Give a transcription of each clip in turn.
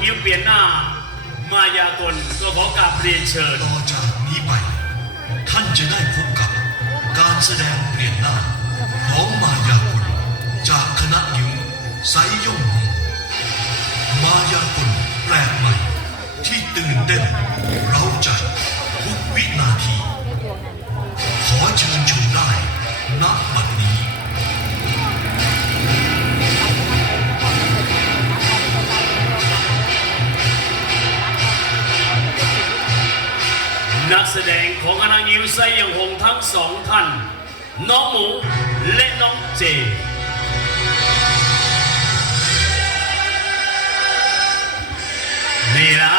งิ้วเปลี่ยนหน้ามายากลก็ขอกราบเรียนเชิญ ต่อจากนี้ไป ท่านจะได้พบกับการแสดงเปลี่ยนหน้าของมายากลจากคณะยิวไซย่งหงมายากลแปลกใหม่ ที่ตื่นเต้นเร้าใจทุกวินาที ขอเชิญชมได้ณบัดนี้ นักแสดงของคณะงิ้วไซยังหงทั้งสองท่าน น้องหมูและน้องเจนี่นะ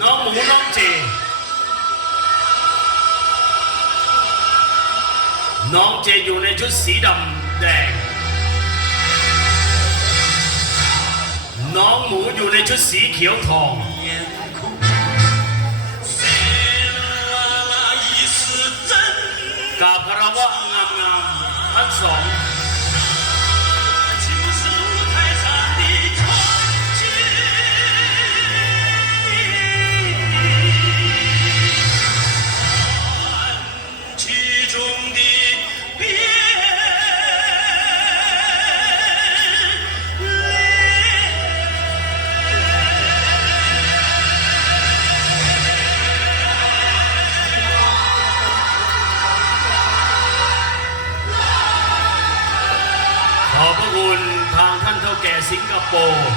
น้องหมูน้องเจ น้องเจอยู่ในชุดสีดำแดง น้องหมูอยู่ในชุดสีเขียวทอง สิงคโปร์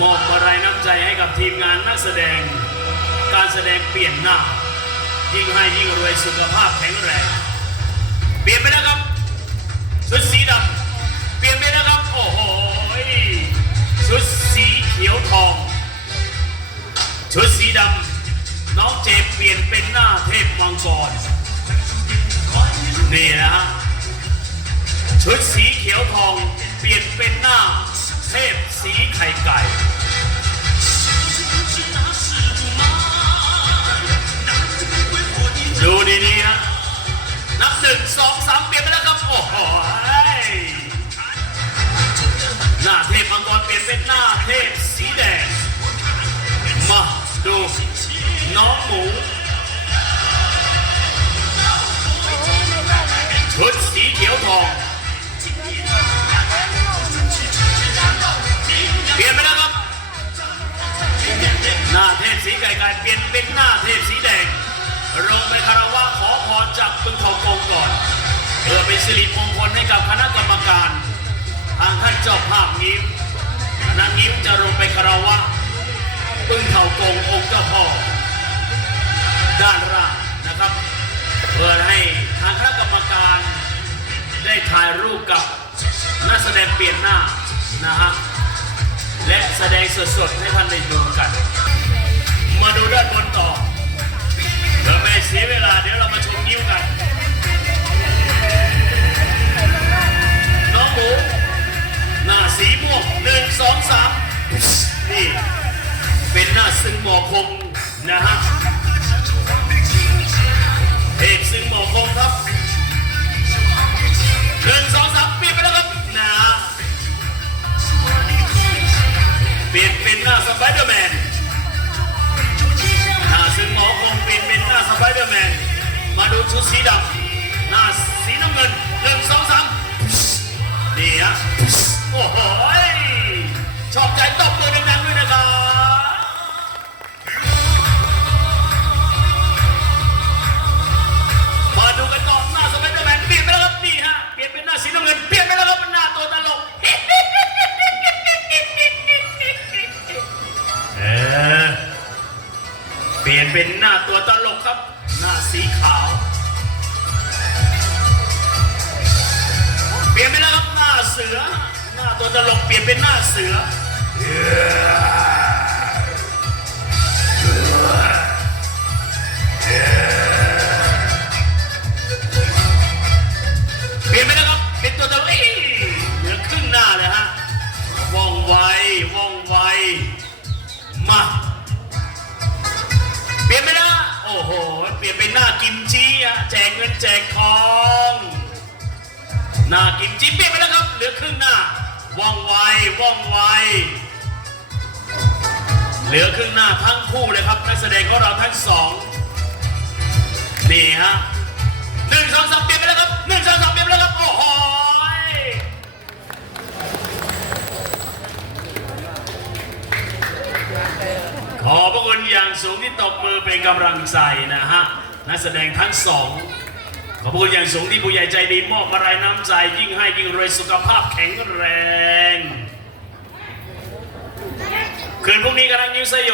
มอบมาลัยน้ำใจให้กับทีมงานนักแสดง การแสดงเปลี่ยนหน้า ยิ่งให้ยิ่งรวยสุขภาพแข็งแรง เปลี่ยนไปแล้วครับชุดสีดำเปลี่ยนไปแล้วครับ โอ้โหชุดสีเขียวทอง ชุดสีดำน้องเจเปลี่ยนเป็นหน้าเทพมังกรนี่นะฮะชุดสีเขียวทองเปลี่ยนเป็นหน้า เทพสีไข่ไก่ดูดีๆนะนับหนึ่งสองสามเปลี่ยนไปแล้วครับ โอ้โหหน้าเทพมังกรเปลี่ยนเป็นหน้าเทพสีแดง มาดูน้องหมู หน้าเทพสีไก่ไก่เปลี่ยนเป็นหน้าเทพสีแดงลงไปคารวะขอพรจากปึงเถากงก่อนเพื่อเป็นสิริมงคลให้กับคณะกรรมการ ทางท่านเจ้าภาพงิ้วคณะงิ้วจะลงไปคารวะปึงเถากงองค์เจ้าพ่อด้านล่างนะครับ เพื่อให้ทางคณะกรรมการ ได้ถ่ายรูปกับนักแสดงเปลี่ยนหน้านะฮะและแสดงสดๆให้ท่านได้ดูกัน นี่เป็นหน้าซึ่งหมอคงนะฮะเอกซึ่งหมอคงครับ ชอบใจตบมือดังๆด้วยนะครับมาดูกันต่อหน้าสไปเดอร์แมนเปลี่ยนไปแล้วครับนี่ฮะเปลี่ยนเป็นหน้าสีน้ำเงินเปลี่ยนไปแล้วครับเป็นหน้าตัวตลกเออเปลี่ยนเป็นหน้าตัวตลกครับ หน้าสีขาว เปลี่ยนไปแล้วครับหน้าเสือ หน้าตัวตลกเปลี่ยนเป็นหน้าเสือ เปลี่ยนไปแล้วครับเป็นตัวตลกเอ้ยเหลือครึ่งหน้าเลยฮะว่องไวว่องไวมาเปลี่ยนไปแล้วฮะโอ้โหเปลี่ยนเป็นหน้ากิมจิอะแจกเงินแจกทองหน้ากิมจิเปลี่ยนไปแล้วครับ เหลือครึ่งหน้าว่องไวว่องไว เหลือครึ่งหน้าทั้งคู่เลยครับนักแสดงของเราทั้งสองนี่ฮะหนึ่งสองสามเปลี่ยนไปแล้วครับหนึ่งสองสามเปลี่ยนไปแล้วครับ โอ้โหขอบพระคุณอย่างสูงที่ตบมือเป็นกำลังใจนะฮะนักแสดงทั้งสองขอบพระคุณอย่างสูงที่ผู้ใหญ่ใจดีมอบมาลัยน้ำใจยิ่งให้ยิ่งรวยสุขภาพแข็งแรง คืนพรุ่งนี้กำลังยิ้มสยบ